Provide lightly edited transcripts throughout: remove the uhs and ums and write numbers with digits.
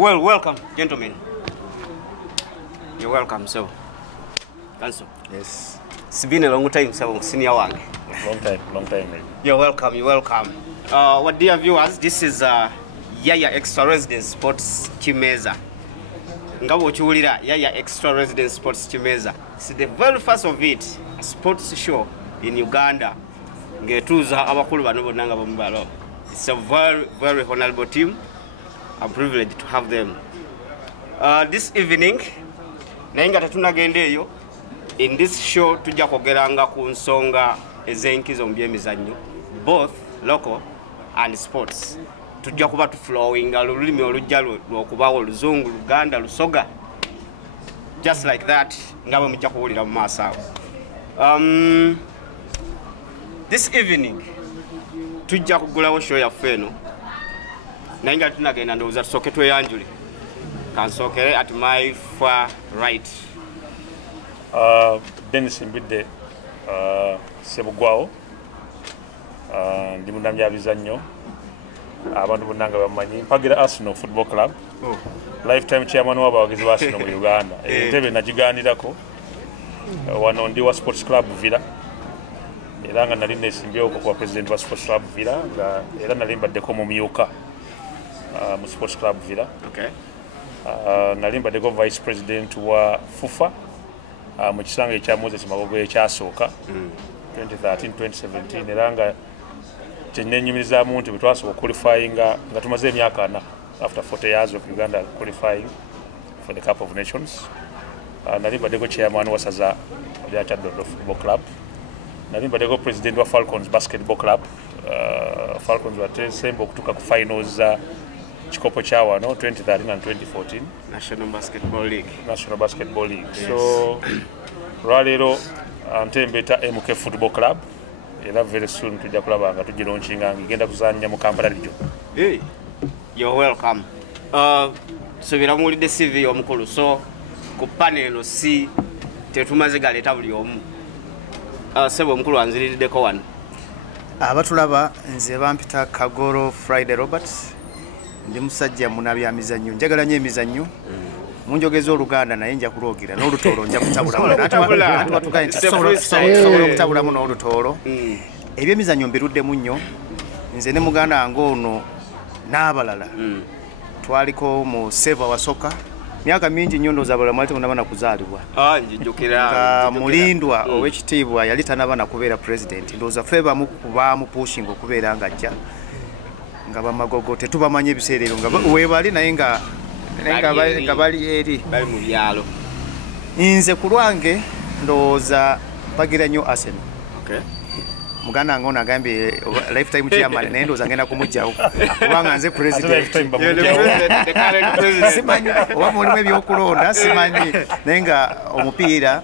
Well, welcome, gentlemen. You're welcome, so. Cancel. Yes. It's been a long time, so senior one. Long time. You're welcome, you're welcome. What dear viewers, this is Yaya Xtra Resident Sports Kimeeza. Ngabo chuulira Yaya Xtra Resident Sports Kimeeza. It's the very first of it, a sports show in Uganda. Ngetuza abakulu bano bonna nga bamubalo. It's a very, very honorable team. I'm privileged to have them. This evening, nainga tatunagende in this show tujja kogeranga ku nsonga ezenkizo mu byemizannyo, both local and sports. Tujja kuba flowing olulimi olujja lw'okubawo oluzungu, Luganda, Lusoga, just like that, nga bwe mujja kuwulira mu maaso awo. This evening, tujja kugulawo show yaffe eno. Nainga tunagenda ndowooza tusooke tweyanjule. Kansookere at my far right. Dennis MBIDDE Sebugwawo. Ndi munamyabizannyo. Abantu bonna nga bamanyi. Mpagira Arsenal Football Club. Lifetime chairman w'abawagizi ba Arsenal mu Uganda. Entebe nagigaanirako. Wano ndi wa Sports Club Villa. Era nga nali nesimbyewo kwa president wa Sports Club Villa. Era nali mbaddeko mu myuka. Mu Sports Club Villa. Okay. Nali mbaddeko vice president wa FUFA. Mu kisanga ekya Moses Magogo ekyasooka 2013-2017 era nga kyennenyumirizaamu nti bwe twasooka qualifyinga nga tumaze emyaka 4 after 40 years of Uganda qualifying for the Cup of Nations. Nali mbaddeko chairman wa Saza lya Kyaddondo Football Club. Nali mbaddeko president wa Falcons Basketball Club. Falcons watesemba okutuuka ku finals Chikopo chawa no 2013 and 2014 National Basketball League. Yes. So ralero antembeta MK Football Club era very soon tujja kulaba nga tugironchinga ngenda kuzanya mu Kampala region. Hey, you're welcome. Subira mulide CV omukulu, so ku panel si tetumaze galeta buli omu. Sebo omukulu anziriddeko wano. Abatulaba nze bampita Kagoro Friday Roberts. Ndi musajja munabyamizannyo, njagala nnyo emizannyo. Munjogeza Oluganda naye nja kuloogira n'olutoolo nja kutabulamu. Ati batugaye nti sobola okutabulamu n'olutoolo. Ebyemizannyo mbiruddemu nnyo. Nze ne muganda wange ono n'abalala twaliko mu Seva Wasoka. Myaka mingi nnyo ndowooza abalala mwali temunnaba na kuzaalibwa. Njijjukira. Mulindwa ow'ekitiibwa yali tannaba na kubeera president. Ndowooza ffe bamu kubaamu pushing okubeera ng'ajja. Nga bamagogo tetubamanye ebiseera ebyo nga weebali naye nga bali eri bali mu byalo. Nze ku lwange ndowooza mpagira nnyo Arsenal. Okay. Muganda wange ono agambye lifetime chairman naye ndowooza ngenda kumugyawo kubanga nze president. Simanyi oba mulimu ebyokulonda simanyi naye nga omupiira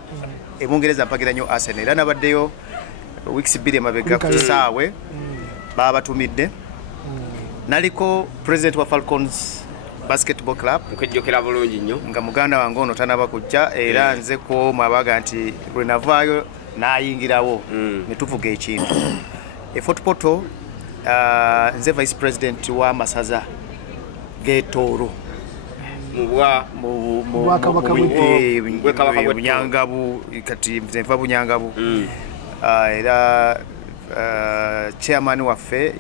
ebungereza mpagira nnyo Arsenal era nabaddeyo weeks 2 emabega ku kisaawe baba batumidde. Naliko president wa Falcons Basketball Club nkujjukira bulungi nnyo nga muganda wange ono tanaba kujja era nze ko mwabaga nti lwe navaayo n'ayingirawo ne tuvuga ekintu efootpoto. Nze vice president wa Masaza Getooro Bunyangabu kati nze nva Bunyangabu era chairman waffe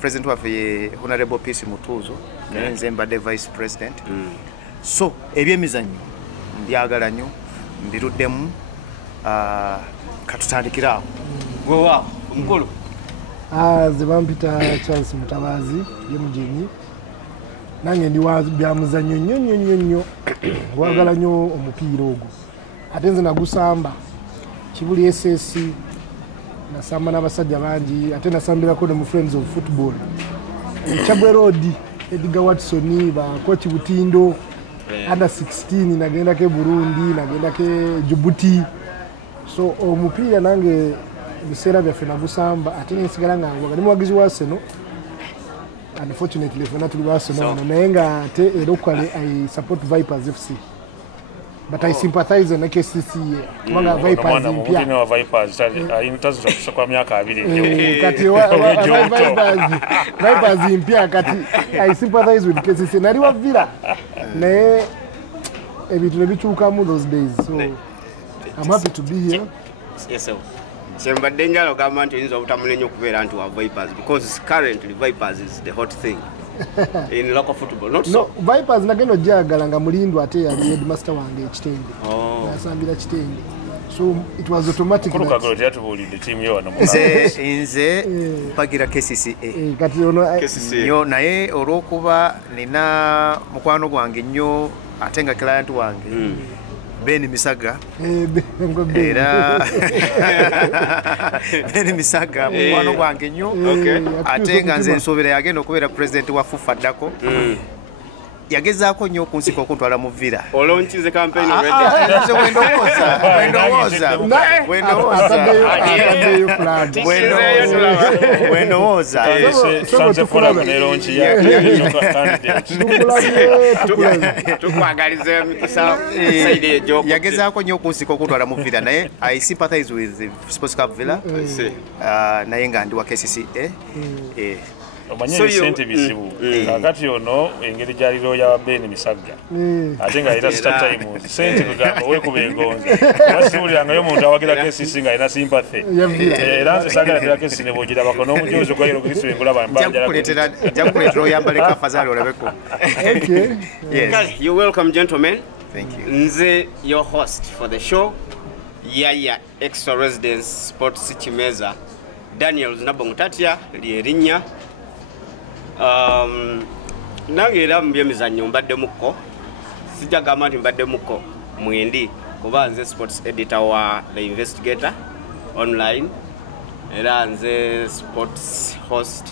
president waffe ye Honorable Peace Mutuzo nze mbadde vice president. So ebyemizannyo mbyagala nnyo mbiruddemu. Katutandikirawo gwewa omukulu. Ze bampita Charles Mutabazi yemujenyi nange ndi wa byamuzannyo nnyo wagala nnyo omupiira ogwo ate nze nagusamba Kibuli SS nasamba n'abasajja bangi ate nasambirako ne mu Friends of Football Chabwe Road Edgar Watson ba coach Butindo under 16 nagendako Burundi nagendako Djibouti. So omupiira nange biseera byaffe nagusamba ate nsigala nga wali muwagizi wa Arsenal. Unfortunately fena tuli wa Arsenal naye nga ate era okwale I support Vipers FC. But I sympathize na KCC kubanga Vipers impya. Mwana wa Vipers intazo kwa miaka 2. Kati Vipers impya kati I sympathize with KCC nali wa Villa. naye ebintu ne bikyukamu those days, so I'm happy to be here. Yes, sir. Kyembadde njala ogamba nti oyinza obutamunenya okubeera nti wa Vipers, because currently Vipers is the hot thing in local football, not so? No, Vipers nagenda ojjagala nga Mulindwa ate yali headmaster wange ekitenge. Yasambira kitenge. So it was automatic. KAGORO teatubuulidde ttiimu yo wano. Nze mpagira KCCA. Kati ono nnyo naye olw'okuba nina mukwano gwange nnyo ate nga client wange Ben Misaga era Ben Misaga mukwano gwange nnyo ate nga nze nsuubira yagenda okubeera president wa FUFA ddako yagezaako nnyo okunsika okuntwala mu villa olonkize campaign wendowooza tukwagaliza emikisa saidi ejo yagezaako nnyo okunsika okuntwala mu villa naye I sympathize with the Sports Cup Villa naye nga ndi wa KCCA omanyi ebisente bizibu kakati ono engeri gyaliro ya Ben Misaga ate nga era start time sente kugamba wekuba engonza basibulirangayo omuntu awagira KCC nga alina sympathy era nze sagala ddala KCC ne bwogira bako n'omujozi ogwayira okukisiba engulaba njakukuleetera oyambale kafazaali olabeko. You're welcome, gentlemen. Thank you. Nze your host for the show, Yaya Extra Residence Sports Kimeeza. Daniel Nabongo TATYA lyerinnya. Nange era mu byemizannyo mbadde mukko, sijja gamba nti mbadde mukko mwendi kuba nze sports editor wa The Investigator online era nze sports host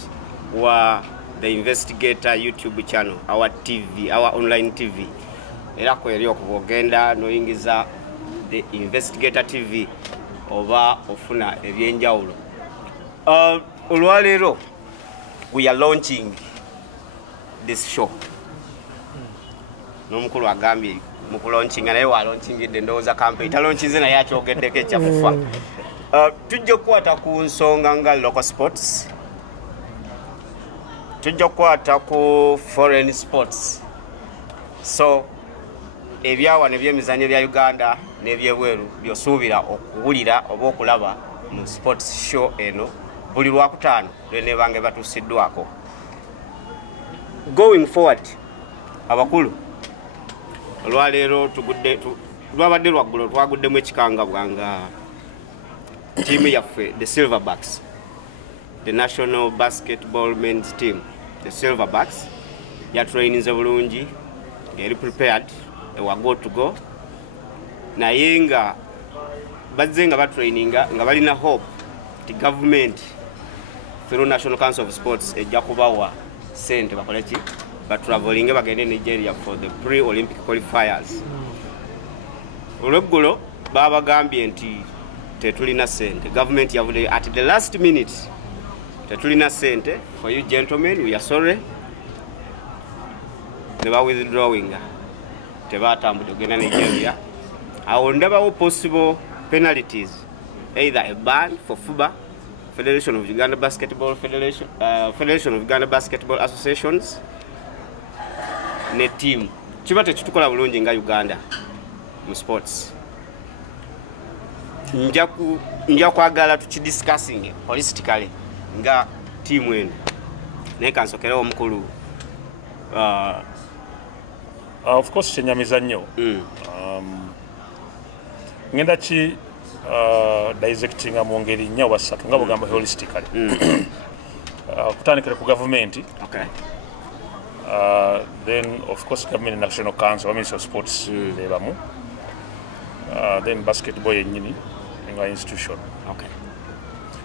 wa The Investigator YouTube channel, our TV, our online TV. Era kweri okugenda noyingiza The Investigator TV oba ofuna ebyenjawulo. Olwaleero we are launching this show. Nomukulu agambye mu launching naye wa launching the ndowooza campaign ta launching naye akyogeddeko ekyafufa. Tujja kukwata ku nsonga nga local sports, tujja kukwata ku foreign sports, so ebyawa nebyemizannyo bya Uganda n'ebyebweru byosuubira okuwulira oba okulaba mu sports show eno buli lwakutaano lwenebange batuusiddwako. Going forward, abakulu olwaleero lwabadde lwaggulo twaguddemu ekikangabwa nga ttiimu yaffe the Silverbacks, the national basketball men's team, the Silverbacks yatraininze bulungi, eri prepared, ewa go to go, naye nga bazze nga batraininga nga balina hope the government through National Council of Sports ejja kubawa sente bakoleki batravelinge bagende Nigeria for the pre-Olympic qualifiers. Olweggulo babagambye nti tetulina sente, government yavudde at the last minute tetulina sente for you gentlemen, we are sorry. Ne ba withdrawing tebatambudde ogenda Nigeria. Awo ndabawo possible penalties, either a ban for FUBA, Federation of Uganda Basketball Federation, Federation of Uganda Basketball Associations, ne team. Kiba tekitukola bulungi nga Uganda mu sports. Nja kwagala tukidiscussing holistically nga team eno. Naye kansokera omukulu. Of course kyenyamizannyo. Ngenda ki dissecting mu ngeri nnya oba ssatu nga bugamba holistically. Kutandikira ku government. Okay. Then of course government and National Council, Ministry of Sports, then basketball yennyini nga institution. Okay.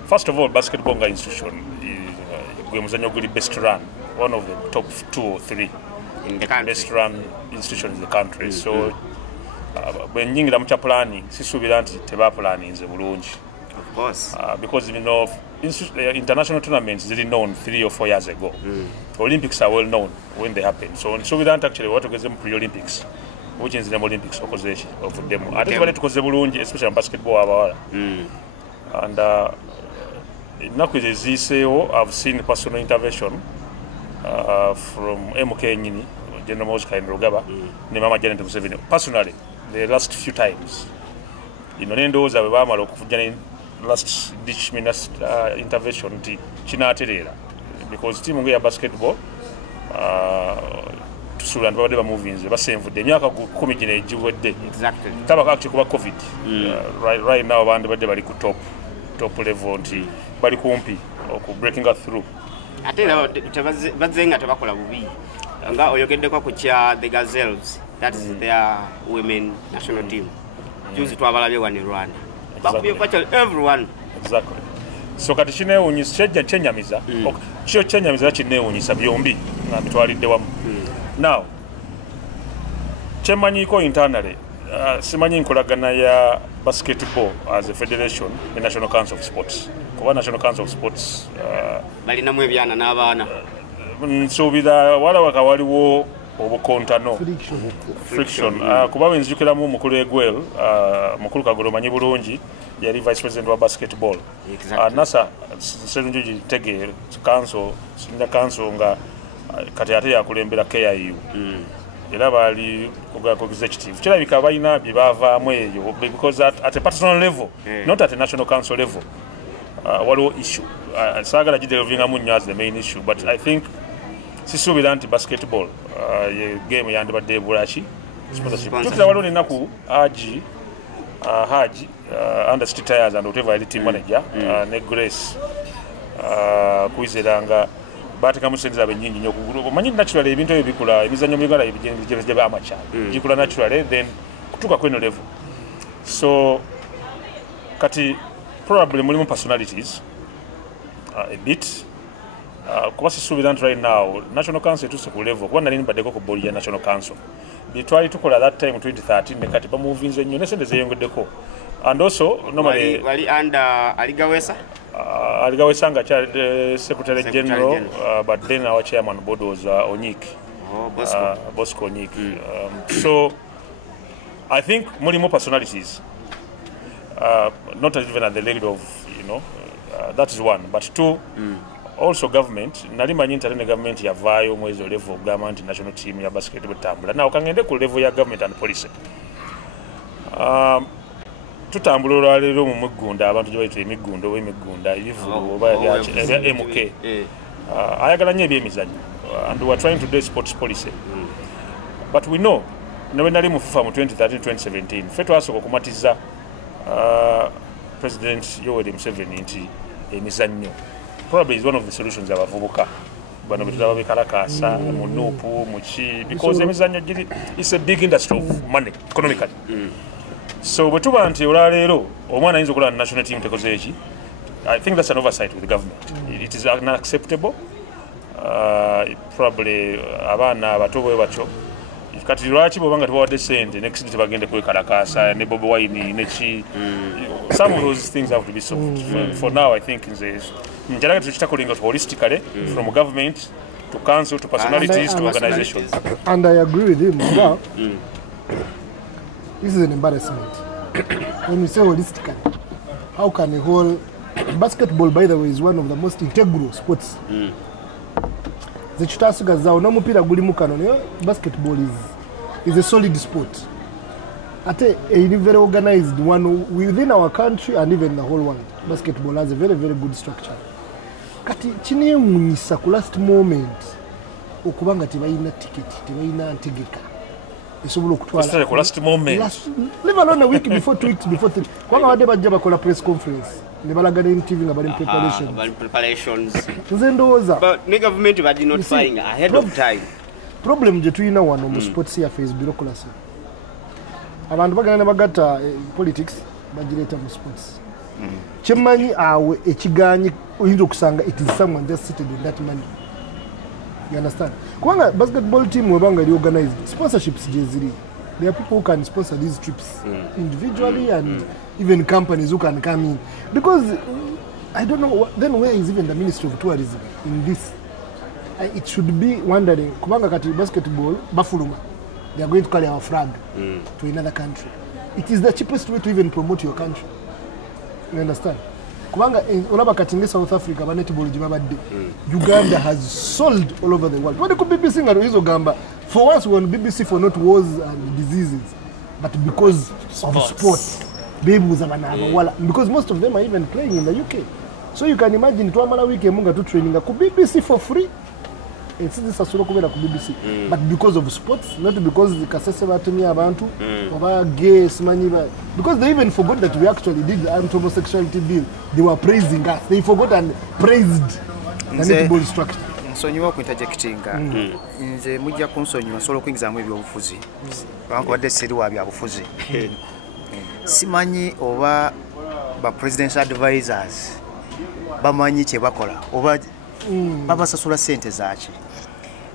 First of all, basketball nga institution is gwe muzannyo guli best run, one of the top 2 or 3 in the country. Best run institutions in the country. So when nyingira mu planning sisuubira nti teba planninze bulungi. Of course. Because you know international tournaments they known 3 or 4 years ago. Olympics are well known when they happen. So nsuubira nti actually what okozemu pre-Olympics, which is the Olympics okozeeki of them. Ate tubadde tukoze bulungi, especially in basketball abawala. And ennaku ezo eziiseewo I've seen personal intervention from MK nyini General Mosca and Rogaba, ne Mama Janet Museveni. Personally, the last few times, you know, those are the last ditch intervention, because team we basketball, to and whatever movies, the same for the Nyaka committee, exactly. Tabak COVID, right now, and the top level, but kumpi or breaking us through. I think bazenga tabakola bubi nga oyogeddeko ku kya the Gazelles, that is their women national team. Juzi twabalabye wano in Rwanda. Bakubye virtually everyone. Exactly. So kati kinewunyisa kyenyamiza kyo kyenyamiza kinewunyisa byombi nga bitwalidde wamu. Now kyemanyiko internally simanyi nkolagana ya basketball as a federation, the National Council of Sports. Kuba National Council of Sports balinamu ebyana n'abaana nsuubira walabaka waliwo obukontano friction kuba wenzijukiramu mukulu egwel mukulu Kagoro manyi bulungi yali vice president wa basketball nasa serunjuji tegeere senior council nga kati ate yakulembera KIU era bali ku executive kirabika balina bye bavaamu eyo because at a personal level not at a national council level waliwo issue saagala gidelvingamu nnyo as the main issue, but I think sisuubira anti basketball ye game yandibadde ebulaki sponsorship tukira waliwo nenaku Haji under TATYA and whatever the team manager ne Grace kuizeranga batekamu sente zaabwe nnyingi nnyo okugulu manyi naturally ebintu ebyo bikula emizannyo mu Uganda ebijengejebe amacha gikula naturally then kutuuka kweno level so kati probably mulimu personalities a bit kuba sisuubira nti right now National Council etuuse ku level kuba nali nibaddeko ku board ya National Council twali tukola that time 2013 ne kati bamuvinze nnyo ne sente zeeyongeddeko and also normally wali under Aligawesa nga Secretary General, but then our chairman board was Onyik. Bosco Onyik. So I think more personalities, not even at the level of, that is one. But two, also government. Nalimanyi internet government yavayo mwezi level of government national team ya basketball tambula. Now kangende ku level ya government and police. Tutambula olwaleero mu migunda abantu gye bayita emigunda ebivulu oba ebya MK ayagala nnyo ebyemizannyo and we are trying to do sports policy but we know nawe nali mu FIFA mu 2013-2017 ffe twasooka okumatiza President Yoweri Museveni nti emizannyo probably is one of the solutions abavubuka bano betulaba bekalakaasa mu nuupu muki because emizannyo giri is a big industry of money economically. So bwetuba nti olwaleero omwana ayinza okulaba national team tekoze eki I think that's an oversight with the government. It is unacceptable. Probably abaana abato bwe batyo kati lwaki bw'oba nga tebawadde sente next tebagende kwekalakaasa ne Bobi Wine neki some of those things have to be solved. For now I think njalaga tukitakolinga holistically from government to council to personalities to organizations. And I agree with him. Well, this is an embarrassment. When we say holistically, how can a whole basketball, by the way, is one of the most integral sports. The chitasuga zao no mupira guli mukano basketball is a solid sport. Ate a very organized one within our country and even the whole world. Basketball has a very good structure. Kati chini munisa ku last moment okubanga tebayina ticket, tebayina antegeka. Last moment. Leave alone a week before, 2 weeks before. Kwanga wade bajja bakola press conference. Ne balagana in TV nga bali preparations. Nzendoza. But the government was notifying ahead of time. Problem je tulina wano mu sports ya face bureaucracy. Abantu bagana bagata politics bagireta mu sports. Chemanyi awe ekiganyi oyinza okusanga it is someone just seated in that money. You understand? Kwanga basketball team webanga organized sponsorships jeziri. There are people who can sponsor these trips individually and even companies who can come in. Because I don't know then where is even the Ministry of Tourism in this? It should be wondering kubanga kati basketball bafuluma. They are going to carry our flag to another country. It is the cheapest way to even promote your country. You understand? Kubanga olaba kati South Africa ba netball jibabadde Uganda has sold all over the world. What could be singa hizo gamba For once, we're on BBC for not wars and diseases, but because of sports. Because most of them are even playing in the UK. So you can imagine, Tuamala Wiki Munga to training ku BBC for free. It's this as well ku BBC. But because of sports, not because the Kasese Batumi Abantu, or gay, because they even forgot that we actually did the anti-homosexuality bill. They were praising us. They forgot and praised the netball structure. Nsonyiwa ku interjectinga nze mujja kunsonyiwa solo kwingizamu ebyobufuzi bankwadde seri wa byabufuzi simanyi oba ba presidential advisors bamanyi kye bakola oba babasasula sente zaaki.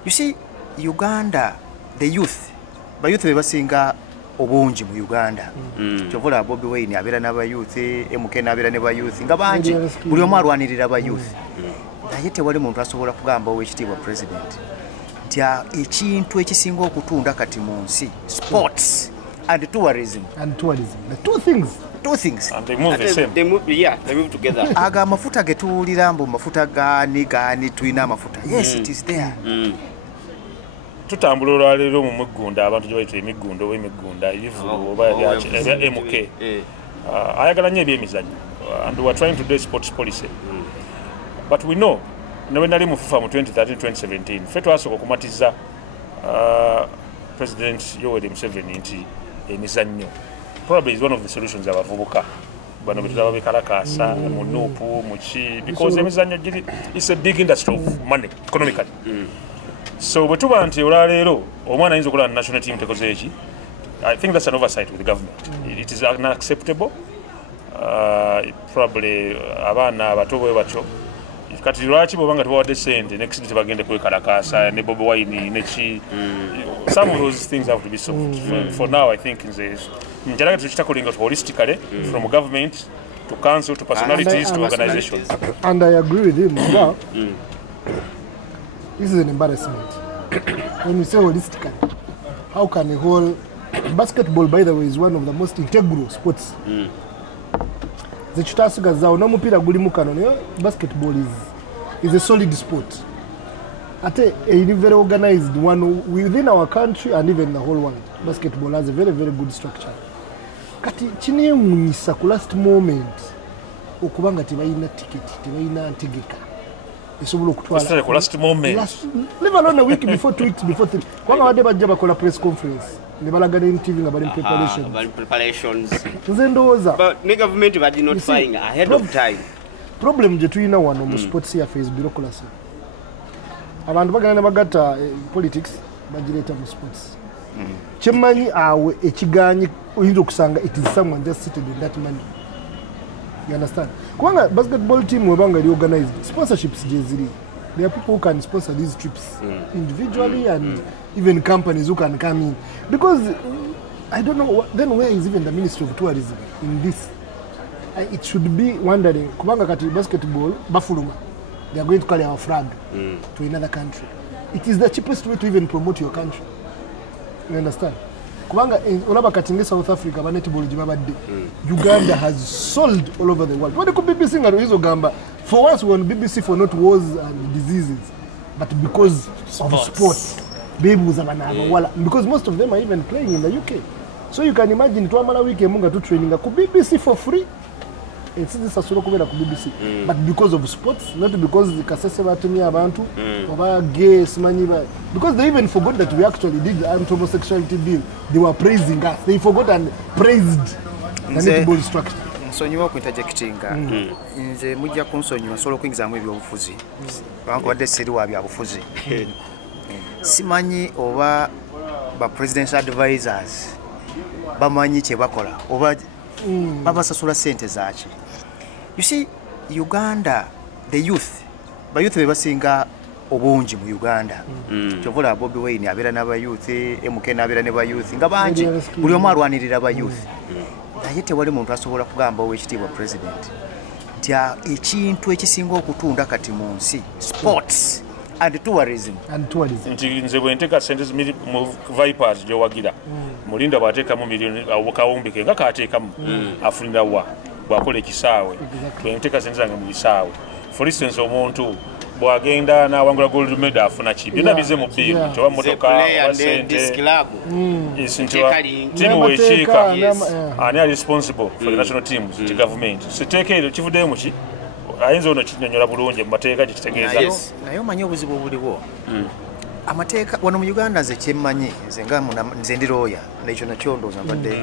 You see, Uganda, the youth bebasinga obungi mu Uganda. Kyovula Bobby Wine abeera n'aba youth, MK n'abeera ne ba youth nga bangi buli omu alwanirira ba youth. Naye tewali muntu asobola kugamba ow'ekitiibwa president nti ekintu ekisinga okutunda kati mu nsi sports and tourism. The two things. And they move the same. They move together. Aga amafuta getuwulira mbu mafuta gaani tulina amafuta. Yes, it is there. Tutambula olwaleero mu Migunda abantu gye bayita emigunda oba emigunda ebivulu oba ebya MK. Ayagala nnyo ebyemizannyo. And we are trying to do a sports policy. But we know, when we FIFA in 2013-2017, ffe twasooka okumatiza President Yoweri Museveni nti emizannyo probably is one of the solutions abavubuka bano betulaba bekalakasa mu Nuupu mu ki because emizannyo it's a big industry of money economically. So bwe tuba nti olwaleero omwana ayinza okulaba national team tekoze eki, I think that's an oversight with the government. It is unacceptable. Probably abaana abato bwe batyo kati lwaki bwobanga tubawadde sente next tebagende kwekalakasa ne Bobi Wine neki. Some of those things have to be solved. For now, I think njalaga tukitakolinga holistically from government to council to personalities to organizations. And I agree with him. Well, this is an embarrassment. When we say holistically, how can a whole basketball, by the way, is one of the most integral sports. Basketball is a solid sport. A very organized one within our country and even the whole world. Basketball has a very, very good structure. Kati chine munisa ku last moment okubanga tebayina ticket, tebayina ntegeka. Esobola okutwala ku last moment. Leave alone a week before, 2 weeks before. Kwanga bade bajja bakola press conference. Ne balaga ne TV nga bali preparations. Nze ndowooza. But the government was not buying ahead of time. Problem je tulina wano mu sports affairs bureaucracy. Abantu bagana ne bagatta politics bagireta mu sports. Chimanyi awe ekiganyi oyinza okusanga it is someone just seated in that money. You understand? Kwanga basketball team webanga reorganized sponsorships jeziri. There are people who can sponsor these trips individually and even companies who can come in. Because I don't know then where is even the Ministry of Tourism in this? It should be wondering kubanga kati basketball bafuluma. They are going to carry our flag to another country. It is the cheapest way to even promote your country. You understand? Kubanga olaba katinge South Africa ba netball jibabadde. Uganda has sold all over the world. What could BBC ngalo hizo gamba? For once we on BBC for not wars and diseases, but because of sports. Because most of them are even playing in the UK. So you can imagine Tuamala Wiki Munga to training ku BBC for free. It's this asuro kubera ku BBC. But because of sports, not because the Kasese Batumi Abantu or gay Smanyiba. Because they even forgot that we actually did the anti-homosexuality bill. They were praising us. They forgot and praised the netball structure. Nsonyiwa ku interjectinga nze mujja kunsonyiwa solo kwingizamu ebyobufuzi bankwadde seri wa byabufuzi. Simanyi oba ba presidential advisors bamanyi kye bakola oba babasasula sente zaaki. You see, Uganda, the youth bebasinga obungi mu Uganda. Kyovula Bobby Wine abeera n'aba youth, MK n'abeera ne ba youth nga bangi buli omu alwanirira ba youth. Naye tewali muntu asobola kugamba ow'ekitiibwa president nti ekintu ekisinga okutunda kati mu nsi sports and tourism. Nti nze bwe nteeka sente mu Vipers gy'owagira Mulinda bw'ateekamu miliyoni kawumbi ke nga kaateekamu afunira wa bw'akola ekisaawe bwe nteeka sente zange mu bisaawe. For instance omuntu bwagenda n'awangula gold medal afuna ki byonna bize mu biiru toba motoka oba sente tiimu wekiika ani ali responsible for the national teams ti government siteeka eryo kivuddeyo muki ayinza ono kinyonyola bulungi mu mateeka gekitegeeza naye omanyi obuzibu obuliwo amateeka wano mu Uganda nze kyemmanyi nze ndi lawyer nekyo nakyo ndowooza mbadde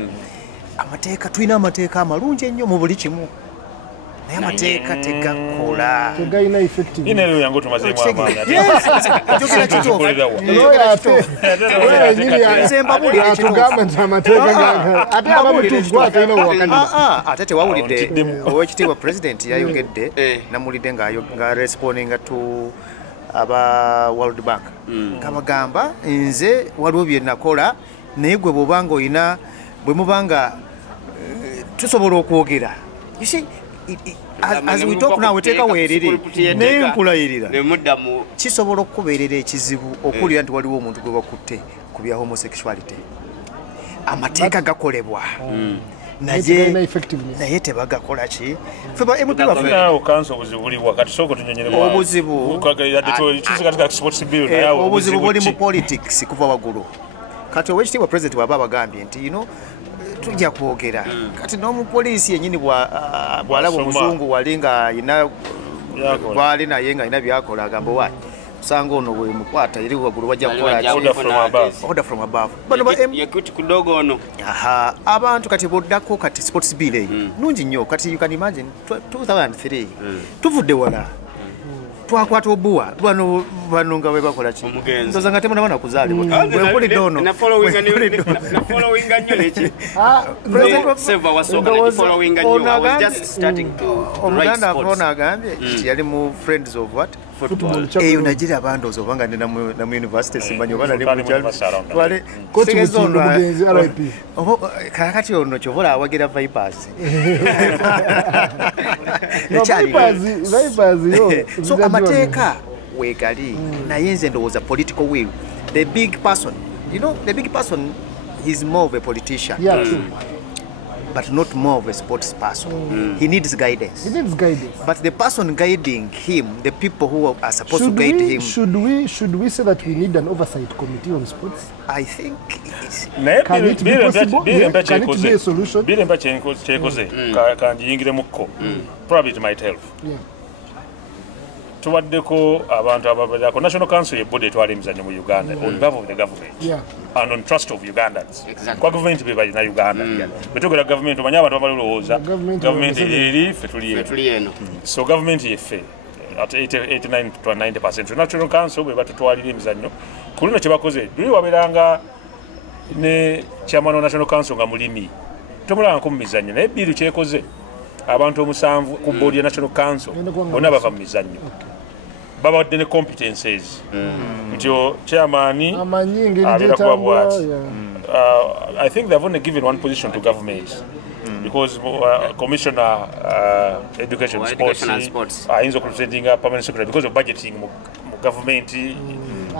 amateeka tulina amateeka amalungi ennyo mu buli kimu naye amateeka tegakola tegayina effective ineyo yangu tumazeemu amaanyi ate tewawulidde owekitiibwa president yayogedde namulidde nga respondinga to aba World Bank nga bagamba nze waliwo bye nakola naye gwe bw'obanga oyina bwe mubanga tusobola okwogera you see as we talk now weteeka weerere naye nkulayirira kisobola okukubeerera ekizibu okuwulira nti waliwo omuntu gwe bakutte ku bya homosexuality amateeka gakolebwa naye tebagakola ki obuzibu buli mu politics kuva waggulu kati owekitiibwa president bw'aba abagambye nti tujja kwogera kati n'omupoliisi yennyini bw'alaba omuzungu wali nga gwali naye nga alina byakola agamba wa usanga ono bwe mukwata eri waggulu bajja kukola order from above abantu kati boddako kati sports bill eyo nungi nnyo kati you can imagine 2003 tuvudde wala twakwata obuwa bano nga bwe bakola ki ndoza nga temuna bana kuzaalibwa wempulidde ono omuganda afona agambye nti yali mu friends of what eyo nagira bandooza obanga ndi namu university simanyi oba nali kakati ono kyobola awagira vipers so amateeka wegali naye nze ndowooza political will the big person he's more of a politician but not more of a sports person. He needs guidance. But the person guiding him, the people who are supposed to guide him. Should we say that we need an oversight committee on sports? I think it's... Can it be possible? Can it be a solution? Probably it might help. Tuwaddeko abantu ababeerako National Council yebbodde etwala emizannyo mu Uganda on behalf of the government and on trust of Ugandans. Kwa government be balina Uganda. Betogera government omanyi abantu abalowooza government eri ffe tuli eno. So government yeffe at 89 to 90%. National Council bwe batutwalira emizannyo ku luno kye bakoze duli wabeeranga ne chairman wa National Council nga mulimi tomulanga mu mizannyo naye biiru kyekoze abantu omusanvu ku board ya National Council bonna bava mu mizannyo babawadde ne competences nti chairman abeera kuba bwati I think they've only given one position to government because commissioner education and sports ayinza okurepresenting permanent secretary because of budgeting mu government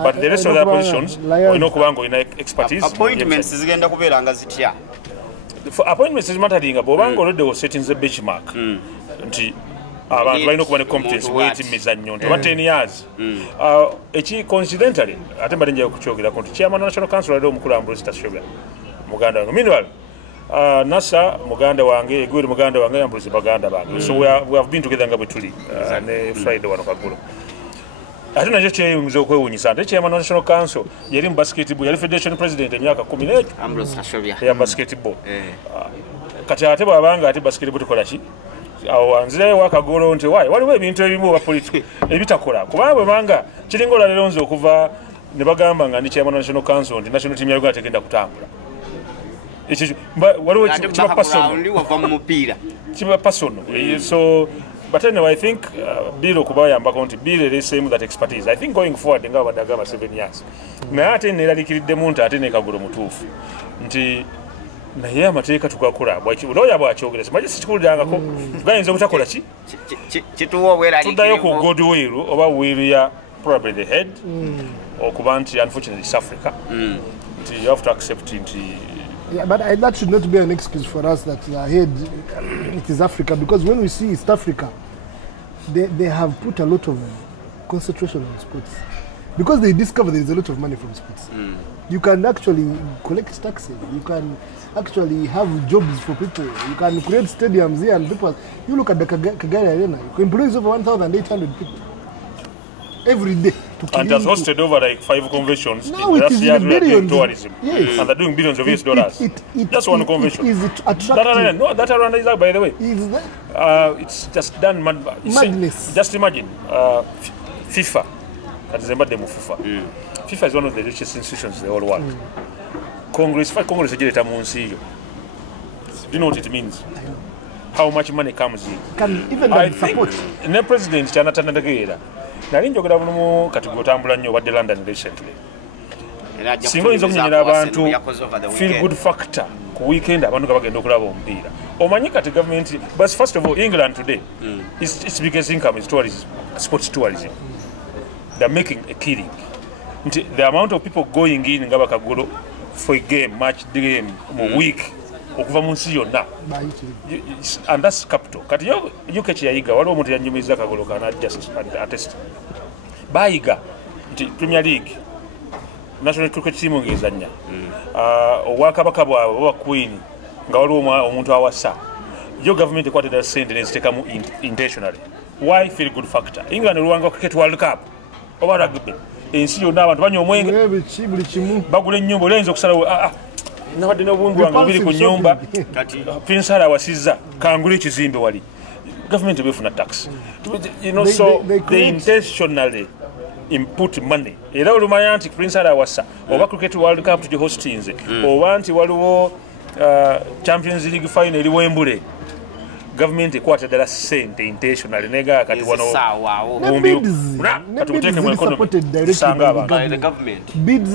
but the rest of the positions olina okubanga olina expertise appointments zigenda kubeeranga zitya appointments is mattering bw'obanga olwadde osetting the benchmark nti abantu balina okuba ne competence wait mizannyo nti oba 10 years coincidentally ate mbadde njayo kukyogerako nti chairman wa National Council alidde omukulambula Sugar muganda wange meanwhile Nasa muganda wange egweri muganda wange yambuluzi baganda bange so we have been together nga bwe tuli ne Friday wano Kagoro ate nakyo kyeyinza okwewuunyisa nti chairman wa National Council yali mu basketball yali federation president emyaka 10 ya basketball kati ate bw'abanga ate basketball tukola ki awo anzireyo wakagolo nti waliwo ebintu ebimu oba political ebitakola kubanga bwebanga kiringa olalero nze okuva ne bagamba nga ndi chairman wa National Council nti national team ya Uganda tegenda kutambula waliwo kiba personal so but anyway I think Bill okubayambako nti Bill is same that expertise I think going forward nga badde agamba 7 years naye ate neralikiridde nti ate ne Kagoro mutuufu nti naye amateeka tugakola lawyer bwakyogera simanyi sikikuwulirangako gayinza obutakola ki tuddayo ku goodwill oba will ya probably the head okuba nti unfortunately East Africa nti you have to accept nti but that should not be an excuse for us that ahead it is Africa because when we see East Africa they have put a lot of concentration on sports. Because they discover there is a lot of money from sports. You can actually collect taxes. You can actually have jobs for people. You can create stadiums here and people. You look at the Kagari Arena. You can employ over 1,800 people every day. And has hosted over like 5 conventions now in it the last is year in billions. tourism. Yes. And they're doing billions of US dollars. Just one convention. Is it attractive? No, that around is out, by the way. Is that? It's just done madness. Just imagine FIFA. That is embedded in FIFA. FIFA is one of the richest institutions in the whole world. Congress is a do you know what it means? How much money comes in? Can even support? The president Chana Tanagera. Narinjo Gravano Katugotambula New what the London recently. Single is only about to feel good factor. Weekend, I want to go back and look at Omanyika to government, but first of all, England today, its biggest income is tourism, sports tourism. They're making a killing. The amount of people going in KAGORO for a game, match the game, week, and that's capital. You catch Yaya, what would you miss KAGORO cannot just attest. Baiga, Premier League, National Cricket Team is Zanya. Wakabakaba, Queen, Gauruma, Omuntu Awasa. Your government quoted that sent and take intentionally. Why feel good factor? England will cricket World Cup. Over rugby. In see you now and when you're going Bagul Nyumbo Lenz of Sarah. Nobody know Nyumba, Prince Hara was Caesar, Kangurich is in the Wadi. Government to be from a tax. You know, so they intentionally input money. You know, my auntie Prince Hara was over cricket World Cup to the host teams, or one Champions League final, Wembley. Government quarter that sent intentionally nega kati wano BIDDE supported directly by the government. BIDDE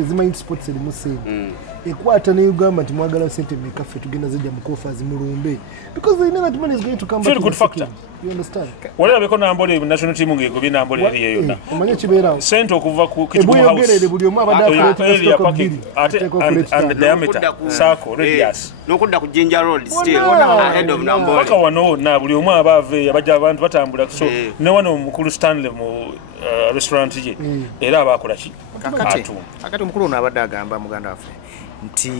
is mind sports in Muslim. Equator new government mwagala sente mekafe tugenda zija mukofa zimurumbe because they know that money is going to come back. Feel good factor. You understand? Wala beko na mbole national team ngego bina mbole eri yona. Omanye kibera. Sente okuva ku kitu house. Buli omu abadde and diameter circle radius. Nokudda ku Jinja Road still ahead of Nambole. Paka wano na buli omu abave abaja abantu batambula so ne wano mukulu Stanley mu restaurant ye era abakola ki akati omukulu ono abadde agamba muganda waffe nti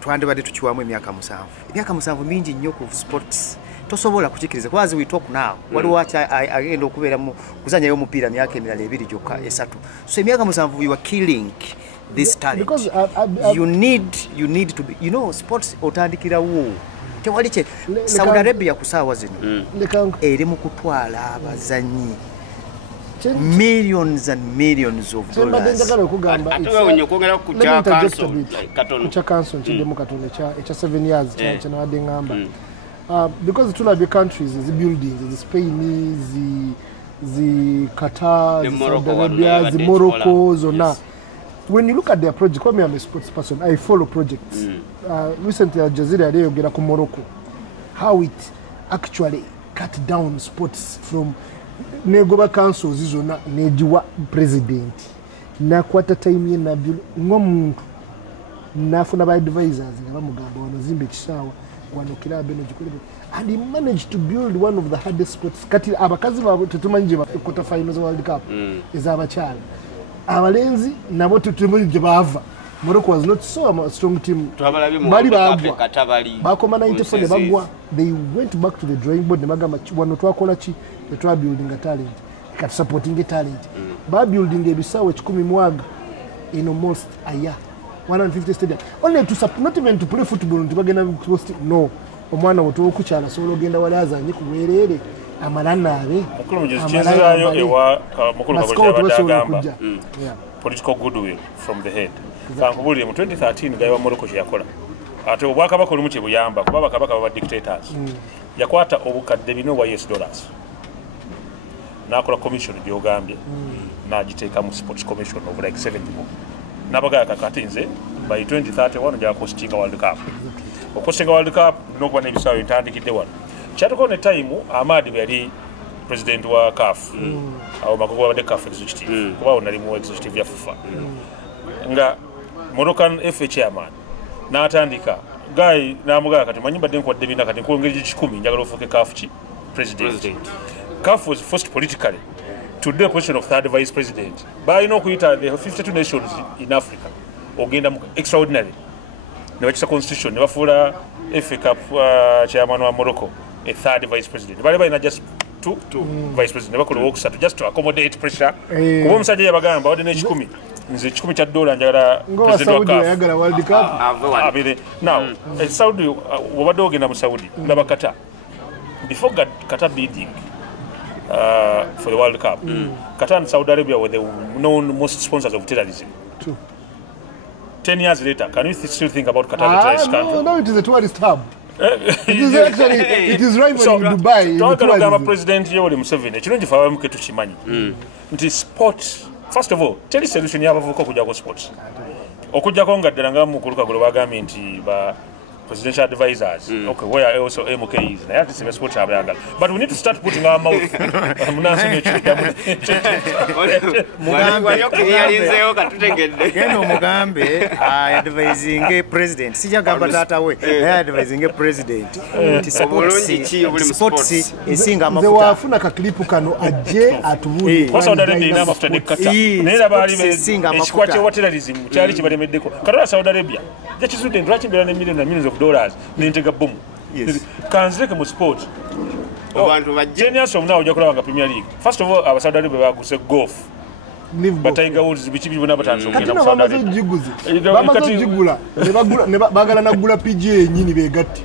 twandibadde tukiwamu emyaka 7 emyaka 7 mingi nnyo ku sports tosobola kukikiriza kwazi we talk now waliwo agenda okubeera mu kuzanyayo omupiira myaka emirala 2 gyokka 3 so emyaka 7 you are killing this talent because you need to be, you know, sports otandikirawo tewali kye Saudi Arabia kusaawa zino eri mu kutwala abazanyi millions and millions of dollars. It's 7 years because two of the countries, the buildings, the Spain, the Qatar, the Saudi Arabia, the Morocco, Zona. When you look at their project, I'm a sports person, I follow projects. Recently, Al Jazeera, they get to Morocco. How it actually cut down sports from Negoba councils is on Nejiwa president. Na quarter time in Nabil Ngomuntu Nafuna by advisors in Ramugamba on Zimbi Shaw, Wanokila Benojukuri. And he managed to build one of the hardest sports. Kati Abakaziva to Tumanjiba, quarterfinals World Cup is our child. Avalenzi, Nabotu Tumanjibava. Morocco was not so a strong team. Bakoma 94 the Bagwa, they went back to the drawing board. The Magama Wanotwa Kolachi, they tried building a talent, supporting a talent. By building a Bissau which Kumi Mwag in almost a year, 150 stadium. Only to support, not even to play football. To begin no, Omana wotu kuchala solo genda walaza niku werere amalana be. Political goodwill from the head. Kankubuli mu 2013 gaiwa Morocco yakola. Ate obwakabaka olumu kye buyamba kuba bakabaka baba dictators. Yakwata obukadde bino wa US dollars. Nakola commission gyogambye. Najiteeka mu sports commission of like 7 people. Nabaga kakatinze by 2031 nja hostinga World Cup. Hostinga World Cup nokuba n'ebisawo entandikidde wano. Kyatuko ne time Ahmad yali president wa CAF. Awo magogo wa CAF executive. Kuba onali mu executive ya FIFA. Nga Moroccan FA chairman natandika guy namuga kati manyimba denko debina kati kwongeri 10 njagala ofuke CAF chi president. CAF was forced politically today question of third vice president. But you know, there are 52 nations in Africa. Ogenda extraordinary. Never just a constitution. Never for FA Cup chairman of Morocco, a third vice president. But not just two vice president. Never could work just to accommodate pressure. Kubo msajja yabagamba wadde n'ekikumi. Nze $10 njagala president wa World Cup. Now, Saudi wabadde ogenda mu Saudi. Ndaba Qatar. Before Qatar bidding for the World Cup, Qatar and Saudi Arabia were the known most sponsors of terrorism. True. 10 years later, can you still think about Qatar as a terrorist country? No, it is a tourist hub. It is actually, it is rivaling Dubai. Twagala President Yoweri Museveni, ekiro njifa abamuke tukimanyi. Nti sport, first of all, tell solution y'abavubuka okujjako sports. Okujjako nga ddala nga mukuluka gwe bagambye nti ba presidential advisors. Okay, where are also MKs? They have to say sports abayagala. But we need to start putting our mouth. Mugambe advising a president. Sija gamba tata we. Advising a president. Sports esinga amafuta. Ze wafuna ka clip kano aje atubuli. Kwa Saudi Arabia after the Qatar. Nera bali be ekikwache wa terrorism kyali kibaremeddeko. Katala Saudi Arabia. Jachizude ndwachi mbera ne millions of dollars n'entega boom. Yes. Kanzireke mu sport. Abantu bajenya so mna ojja kulaba nga Premier League. First of all, abasauda libe baguse golf. But Tiger Woods bichibi bona batanso kugenda mu Saudi Arabia. Bamaze jigula. Ne bagala na gula PGA nyini begatti.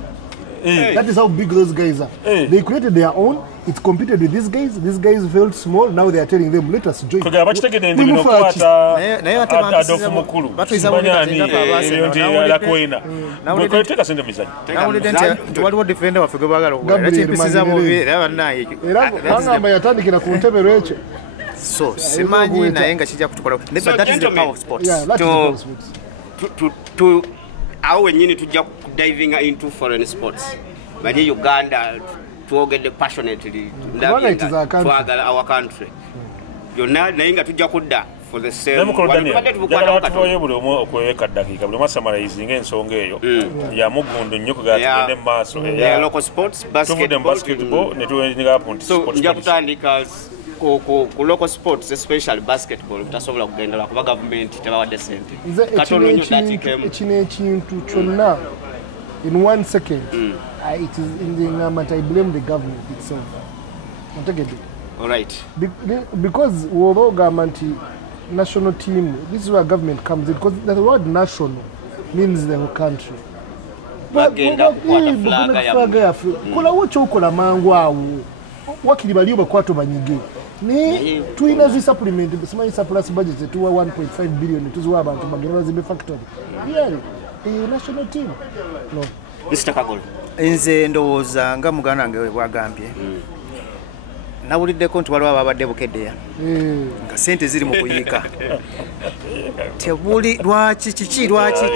That is how big those guys are. They created their own. It competed with these guys. These guys felt small. Now they are telling them, let us join. Kuga bachitegede ndi bino kwata Adolfo Mukulu. La Koina. Mwe teka sende mizani. Now we didn't what defender of Gobagalo. Pisiza movie naye. Era ngamba yatandikira ku ntebe lweche. So simanyi naye nga kijja kutukola. But that is the power of sports. Yeah, that's the power of sports. To our nyini tujja diving into foreign sports. But Uganda to get passionately twagala our country. Yonna naye nga tujja kudda for the same. Summarizing ensonga eyo ya mugundu nnyo kugatugende mu maaso local sports basketball ne tuwenga point sports. Nja kutandika ku local sports especially basketball tutasobola kugendera kuba government tebawadde sente. Katono nnyo ekino ekintu kyonna in 1 second. It is in the Namat, I blame the government itself. All right. Because although government national team, this is where government comes in, because the word national means the whole country. Kola wocho kola mangu awo. Wakili baliyo bakwato banyige. Ni tuina zi supplement, simanyi surplus budget tuwa 1.5 billion tuzuwa abantu bagenda zimbe factory. Yeah, the national team. No. Mr. Kagoro. Nze ndowooza nga muganda wange bwagambye. Nawuliddeko nti waliwo ababadde bukeddeya. Nga sente ziri mu kuyiika. Tebuli lwaki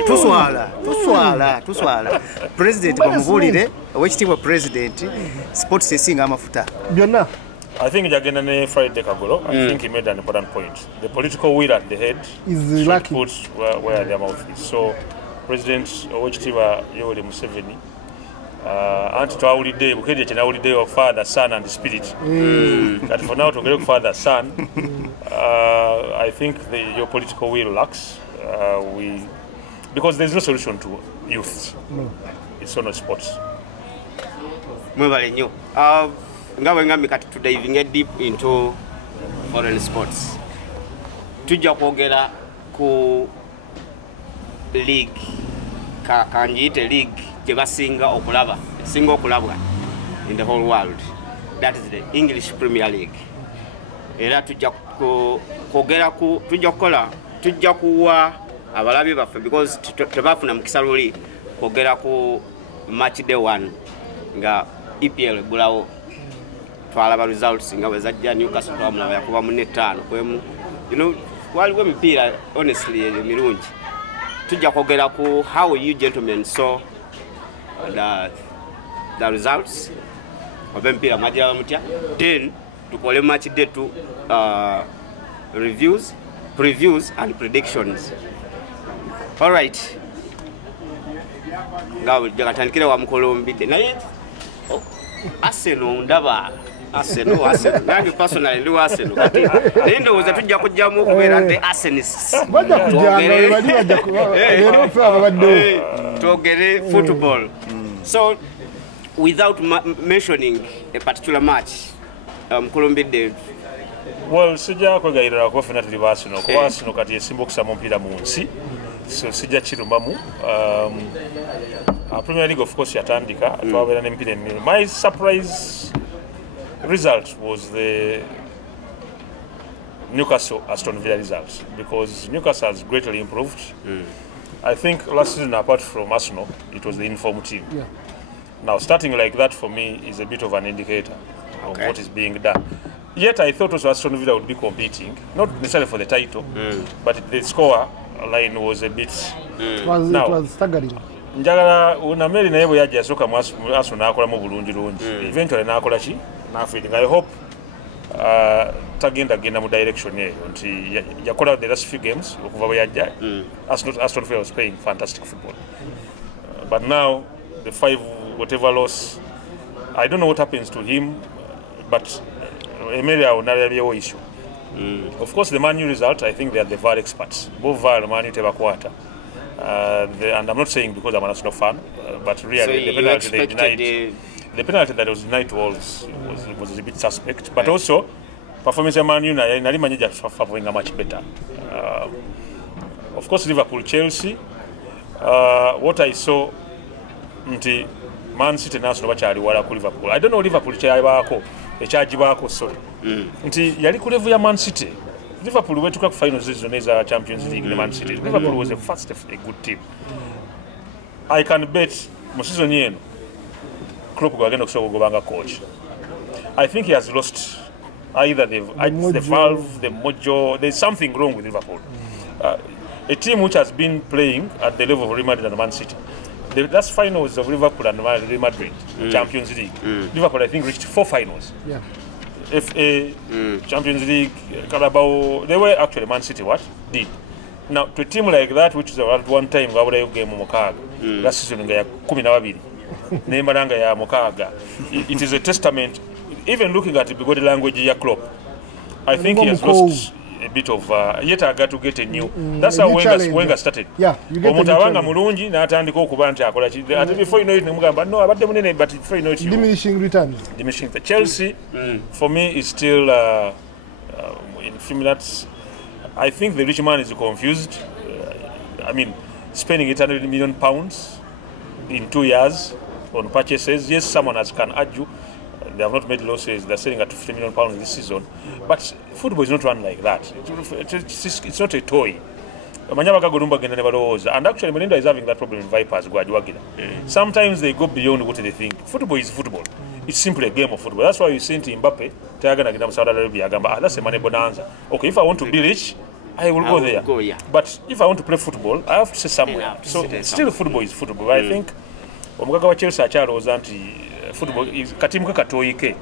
tuswala. President bamubuulire owekitiibwa president sports esinga amafuta. Byonna. I think Jagena ne Friday Kagoro, I think he made an important point. The political will at the head is lacking. Put where their mouth is. So President Owekitiibwa Yoweri Museveni anti twawulidde bukedde kyenawulidde of Father, Son and Spirit. But for now togere ku Father, Son. I think your political will lacks. Because there's no solution to youth. No. It's on sports. Mwebale nnyo. Ngawe ngambi kati to diving deep into foreign sports. Tujja kwogera ku league kanjiyite league gye basinga okulaba singa okulabwa in the whole world. That is the English Premier League. Era tujja kwogera ku tujja kuwa abalabi baffe because tebafuna mu kisaluli kwogera ku match day 1 nga EPL bulawo twalaba results nga wezajja Newcastle twamulaba yakuba mu 5 kwemu. You know, waliwo emipiira honestly emirungi. Tujja kwogera ku how you gentlemen saw the results of emipiira majala mutya. Then tukole match day 2 reviews, previews and predictions. All right. Ngawe jagatandikire wa mukolombide naye Arsenal ndaba Arsenal. Nange personally ndi Arsenal. Kati naye ndowooza tujja kujjamu okubeera the Arsenists. Bajja kujjanga bali bajja leero ffe ababaddewo. Twogere football. So without mentioning a particular match, MBIDDE. Well, sijja kwegayirira kuba ffenna tuli Arsenal. Kuba Arsenal kati esimba okusamba omupiira mu nsi. So sijja kirumamu. Premier League of course yatandika twabeera n'emipiira ennene. My surprise result was the Newcastle Aston Villa result because Newcastle has greatly improved. I think last season, apart from Arsenal, it was the informed team. Yeah. Now, starting like that for me is a bit of an indicator of what is being done. Yet, I thought also Aston Villa would be competing, not necessarily for the title, but the score line was a bit. It was staggering. Njagala unameli na yebo yaje yasoka mu Arsenal nakola mu bulungi lungi. Eventually nakola ki? Na feeling. I hope tagenda mu direction eyo nti yakola the last few games okuva bwe yajja. Aston Villa was playing fantastic football. But now the 5 whatever loss, I don't know what happens to him, but Emilia onalabyewo issue. Of course the Man U result, I think they are the VAR experts. Both VAR and Man U tebakwata. And I'm not saying because I'm an Arsenal fan, but really so the penalty they denied. The penalty that was denied to Wolves was a bit suspect, but also performance of Man U nali manager favoring much better. Of course Liverpool, Chelsea. What I saw, nti Man City and Arsenal bakyali wala ku Liverpool. I don't know Liverpool kyabaako ekyagibaako sorry. Nti yali ku level ya Man City. Liverpool wetuka ku finals zino za Champions League ne Man City. Liverpool was a good team. I can bet mu season yeno Klopp agenda kusobola okugobanga coach. I think he has lost either the valve, the mojo. There's something wrong with Liverpool. A team which has been playing at the level of Real Madrid and Man City. The last finals of Liverpool and Real Madrid, Champions League. Liverpool, I think, reached 4 finals. Yeah. FA, Champions League, Carabao. They were actually Man City. What did now to a team like that, which is at one time Gabriel game Mokaga. Last season, ya 12. Nemaranga ya Mokaga. It is a testament. Even looking at the body language ya Klopp, I think he has lost a bit of. Yet I got to get a new. That's how Wenger started. Yeah, you get Omutawanga mulungi n'atandika okuba nti akola ki. Before you know it, nemugamba no abadde munene, but before you know it, diminishing returns. Diminishing. The Chelsea, for me, is still in few minutes. I think the rich man is confused. I mean, spending £800 million in 2 years on purchases. Yes, someone can argue. They have not made losses. They're selling at £50 million this season. But football is not run like that. It's not a toy. And actually, Melinda is having that problem in Vipers. Sometimes they go beyond what they think. Football is football. It's simply a game of football. That's why you see Mbappe, that's a money bonanza. Okay, if I want to be rich, I will go there. But if I want to play football, I have to stay somewhere. So still football is football. I think omugaga wa Chelsea akyalowooza nti football katimu kakatoyike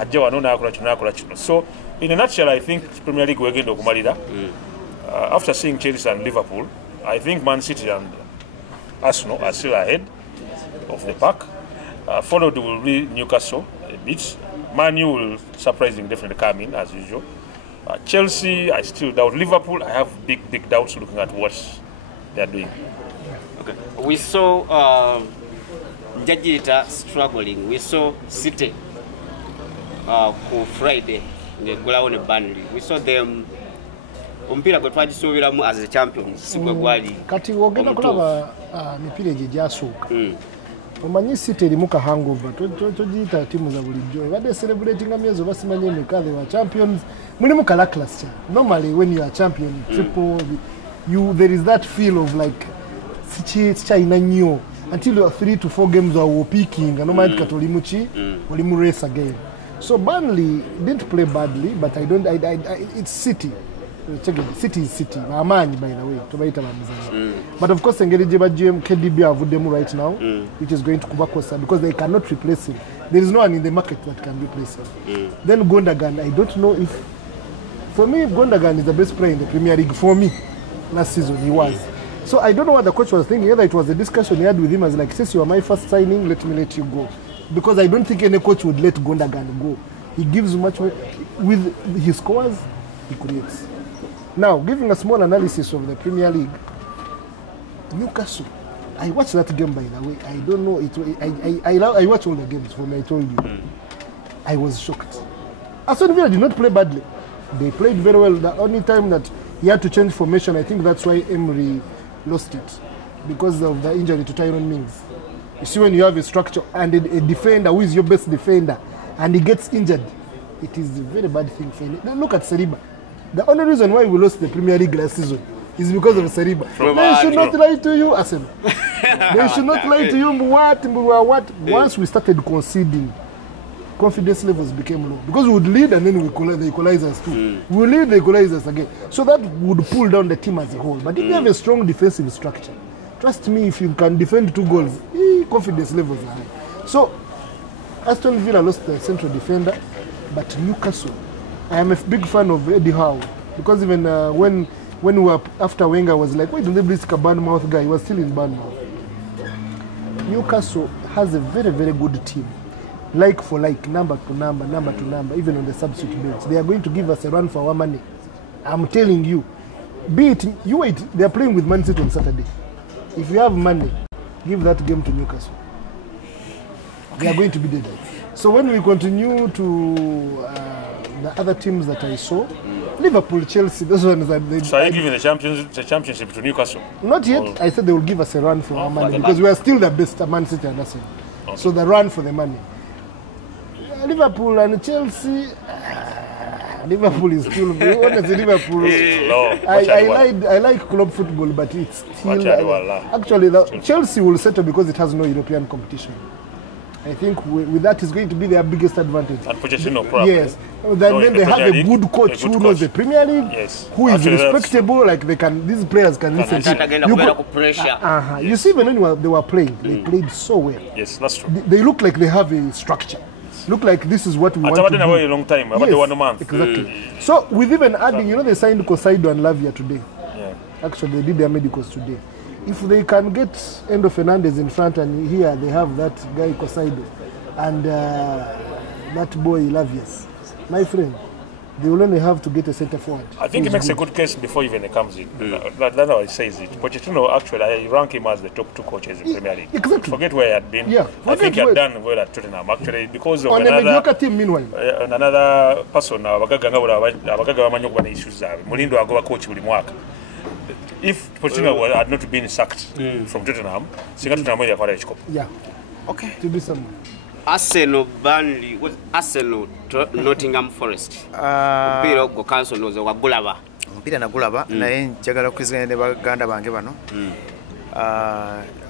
ajja wano n'akola kino. So in a nutshell, I think Premier League wegenda okumalira. After seeing Chelsea and Liverpool, I think Man City and Arsenal are still ahead of the pack. Followed will be Newcastle a bit. Man U will surprisingly definitely come in as usual. Chelsea, I still doubt. Liverpool, I have big doubts looking at what they are doing. Okay. We saw Jajita struggling. We saw City for Friday in the ground Burnley. We saw them ompira gwe twagisuubiramu as a champions sigwe gwali kati wogenda kulaba mipira egyo gyasooka omanyi City erimu ka hangover togiyita timu za bulijjo badde celebrating amyezo basimanye emeka they were champions mulimu ka lackluster normally when you are champion triple there is that feel of like sikyayina nnyo until you are 3 to 4 games are peaking and normally kati olimu race again. So Burnley didn't play badly, but it's City. Check it. City is City. Amani, by the way. But of course, KDB have them right now, which is going to Kubakosa because they cannot replace him. There is no one in the market that can replace him. Then Gundogan, I don't know if. For me, Gundogan is the best player in the Premier League. For me, last season he was. So I don't know what the coach was thinking. Either it was a discussion he had with him as like, since you are my first signing, let me let you go. Because I don't think any coach would let Gundogan go. He gives much with his scores, he creates. Now, giving a small analysis of the Premier League, Newcastle. I watched that game, by the way. I don't know. I watch all the games. When I told you, I was shocked. Aston Villa did not play badly. They played very well. The only time that he had to change formation, I think that's why Emery lost it, because of the injury to Tyrone Mings. You see, when you have a structure and a defender who is your best defender, and he gets injured, it is a very bad thing for him. Look at Saliba. The only reason why we lost the Premier League last season is because of Saliba. They should not lie to you, Arsenal. They should not lie to you. What? Once we started conceding, confidence levels became low. Because we would lead and then the equalizers too. We would lead the equalizers again. So that would pull down the team as a whole. But if you have a strong defensive structure, trust me, if you can defend 2 goals, confidence levels are high. So Aston Villa lost the central defender, but Newcastle, I am a big fan of Eddie Howe, because even when we were after Wenger was like, why don't they risk a Bournemouth guy? He was still in Bournemouth. Newcastle has a very, very good team. Like for like, number to number, even on the substitute bench. They are going to give us a run for our money. I'm telling you. Be it, you wait, they are playing with Man City on Saturday. If you have money, give that game to Newcastle. They are going to be dead. So when we continue to the other teams that I saw, Liverpool, Chelsea, those ones are... So are you giving the championship to Newcastle? Not yet. Or? I said they will give us a run for our money, because we are still the best, Man City and Arsenal. Okay. So the run for the money. Liverpool and Chelsea... Liverpool is still... Honestly, Liverpool... I like club football, but it's still... Actually, Chelsea will settle because it has no European competition. I think with that is going to be their biggest advantage. And Pochettino, probably. Yes. Then they have a good coach who knows the Premier League, who is respectable. Like these players can listen to. You see, when they were playing, they played so well. Yes, that's true. They look like they have a structure. Look like this is what we want to do. A long time, about 1 month. Exactly. So with even adding, they signed Kosaido and Lavia today. Yeah. Actually, they did their medicals today. If they can get Endo Fernandez in front, and here they have that guy Kosaido and that boy Lavias, my friend, they will only have to get a centre forward. I think he makes a good case before even he comes in. That's how he says it. Pochettino, actually, I rank him as the top 2 coaches in Premier League. Exactly. Forget where he had been. Yeah, I think he had done well at Tottenham, actually, because of on another... a mediocre team, meanwhile. Another person, abagaga issues Mulindo agoba coach buli mwaka. If Pochettino had not been sacked from Tottenham, yeah. Okay. To be some. Arsenal, Burnley, Arsenal, Nottingham Forest. Mpira go cancel nozo wa gulaba. Mpira na gulaba naye njagala kwiziganya ne baganda bange bano.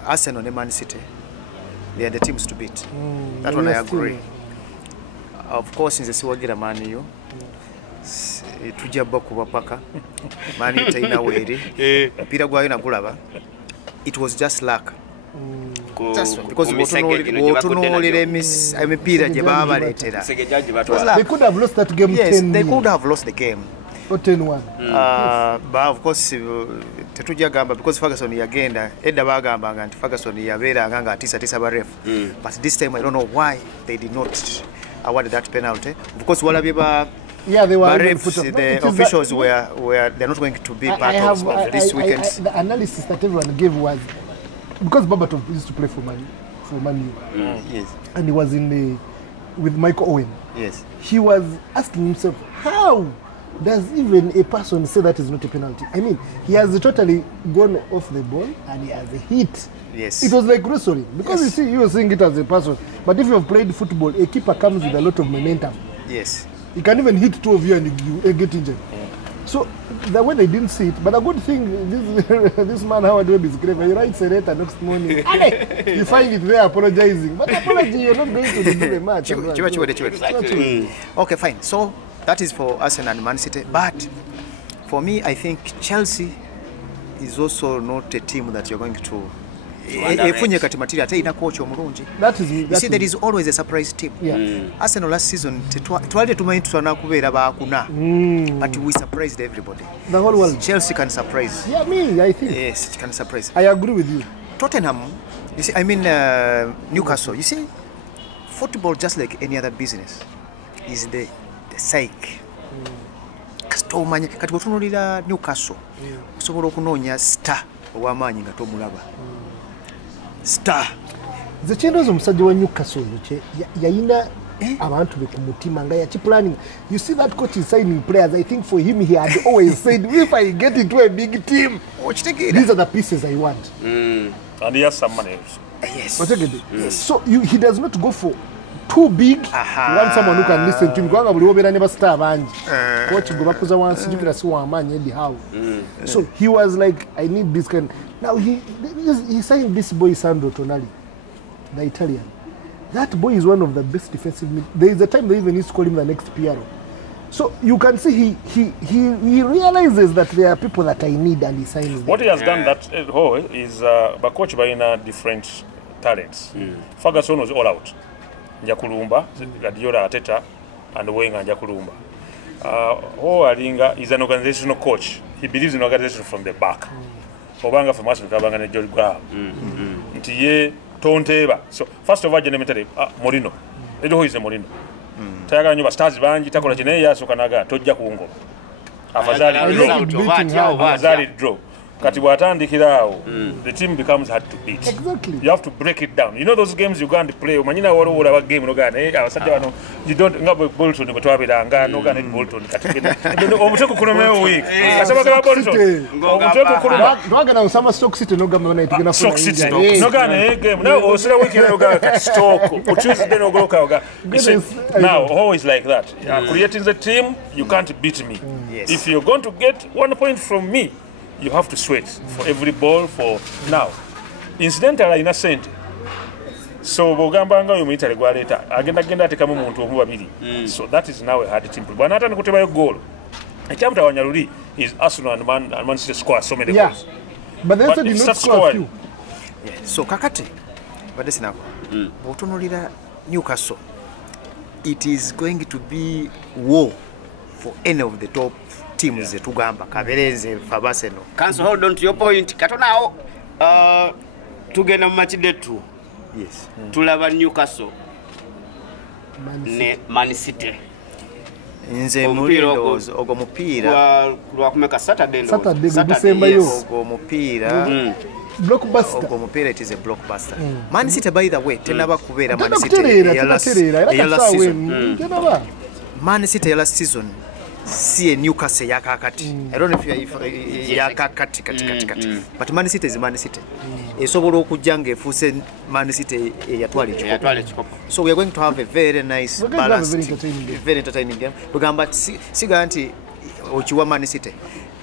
Arsenal ne Man City, they are the teams to beat. That one I agree. Of course, in the siwagira Man U. Tujja bakuba paka Man U taina weri mpira gwayo na gulaba. It was just luck. Because wotunolere emipira gye babaletera. They could have lost that game. Yes, they could have lost the game. Or 10-1. But of course tetujja gamba because Ferguson yagenda edda bagambanga nti Ferguson yabeera nga atisa baref. But this time I don't know why they did not award that penalty, because walabye ba they were. The officials were they're not going to be part of this weekend. The analysis that everyone gave was because Babatov used to play for Man U. Yes. And he was with Michael Owen. Yes. He was asking himself, how does even a person say that is not a penalty? I mean, he has totally gone off the ball and he has a hit. Yes. It was like wrestling. Because you see, you were seeing it as a person. But if you have played football, a keeper comes with a lot of momentum. Yes. He can even hit 2 of you and you get injured. So the way they didn't see it, but a good thing, this man Howard Webb is clever. He writes a letter next morning. You find it there apologizing. But apology, you're not going to do the match. Okay, fine. So that is for Arsenal and Man City. But for me, I think Chelsea is also not a team that you're going to... That is, you see, there is always a surprise team. Yeah. Arsenal last season, but we surprised everybody. The whole world. Chelsea can surprise. Yeah, I think. Yes, it can surprise. I agree with you. Tottenham, you see, Newcastle, you see, football just like any other business. is the psyche. Kastomanya kati otunulira Newcastle osobola okunoonya star ow'amaanyi nga tomulaba. Star nze kyendoza omusajja wa Newcastle yayina abantu be ku mutima nga yakiplanning. You see that coach is signing players. I think for him he had always said if I get into a big team these are the pieces I want. And he has some money. Yes. So he does not go for too big. He wants someone who can listen to him. Kubanga buli obeera ne bastar bangi. Coach gwe bakuza wansi jukira si w'amaanyi Eddie Howe. So he was like, I need this kind. Now he signed this boy Sandro Tonali, the Italian. That boy is one of the best defensive mid. There is a time they even used to call him the next Piero. So you can see he realizes that there are people that I need and he signs them. What he has done that is by coach by different talents. Ferguson was all out. Njakulumba, Guardiola, Arteta, and Wenger Njakulumba. Alinga is an organizational coach. He believes in organization from the back. Obanga for Master Kabanga and George Graham. Ntiye tonteba. So first of all, Jenemetari Morino. Edo is a Morino. Tayaga nyoba stars banji takola chene ya sokanaga tojja kuungo. Afadhali draw. Kati bwatandikirawo, the team becomes hard to beat. Exactly. You have to break it down. You know those games you go and play. Manyina waro ura game no gane. Abasajja bano you don't ngabo Bolton ngotwabira nga no gane Bolton kati. Omuteko kulomeo week. Asaba ka Bolton. Omuteko kuloma. Dwaga na Osama Stoke City no gamba na itigana Stoke City. No gane game. Now osira week no gane Stoke. Tuesday no go ka. Now always like that. Creating the team, you can't beat me. If you're going to get 1 point from me, you have to sweat for every ball for now. Incidentally, innocent. So Bogambanga you meet a regulata. Agenda atekamu muntu omu babiri. So that is now a hard team. But not another a goal. A chapter on Yaruri is Arsenal and Man City score so many goals. But they said did not score a few. So Kakati, but this now. Botonolira Newcastle. It is going to be war for any of the top teams tugamba Kabereze Fabaseno. Council, hold on to your point. Katonao tugenda mu match day 2. Yes. Tulaba Newcastle ne Man City. Nze muliro ogo mupiira lwa kumeka Saturday December yo ogo mupiira blockbuster. Ogo mupiira it is a blockbuster. Man City by the way tenaba kubeera Man City Man City ya last season see Newcastle yakakati. I don't know if yakakati kati. But Man City is Man City. Esobola okujja ng'efuuse Man City yatwala ekikopo. So we are going to have a very nice balanced, very entertaining game. Tugamba siga nti okiwa Man City.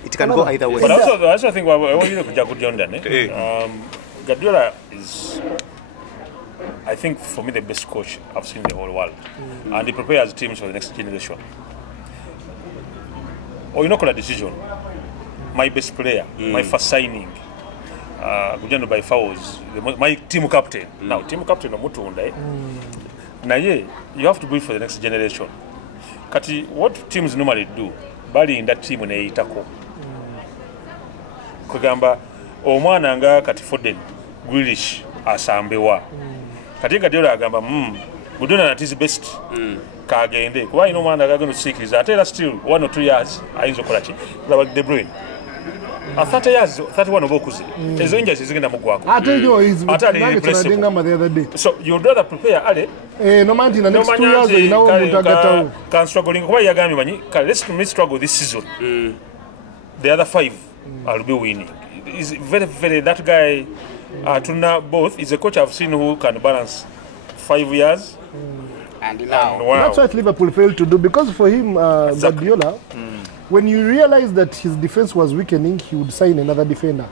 It can go either way. But also I think I want you to kujja kujja Guardiola is, I think for me the best coach I've seen in the whole world. And he prepares teams for the next generation. Or you know, a decision. My best player, my first signing, by fouls, my team captain. Now, team captain of Mutunda. Now, you have to do it for the next generation. Kati, what teams normally do, bali in that team when they tackle. Kugamba, omwana nga kati Foden, Grealish, asambewa. Kati Guardiola agamba, Guduna that is best. Kagende kuba ino mwana agagano sikiriza ate era still 1 or 2 years ayinza okolachi like De Bruyne a 30 years 31 obokuzi ezo injuries zigenda mugwako ate yo is the other day. So you'd rather prepare ale no man in the next 2 years you know mutagata can struggling kuba yagami manyi let's struggle this season. The other 5 I'll be winning. Is very that guy Tuna both is a coach I've seen who can balance 5 years. And now, that's what Liverpool failed to do, because for him, Guardiola, when you realize that his defense was weakening, he would sign another defender.